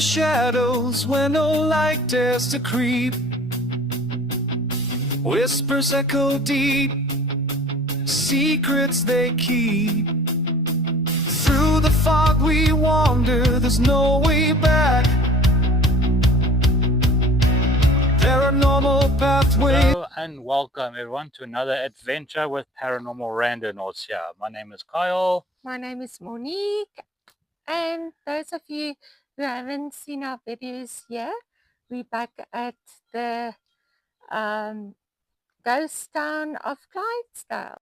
the shadows where no light dares to creep. Whispers echo deep, secrets they keep. Through the fog we wander, there's no way back. Paranormal pathways. Hello and welcome everyone to another adventure with Paranormal Randonauts here. My name is Kyle. My name is Monique, and those of you who haven't seen our videos yet, we're back at the ghost town of Clydesdale.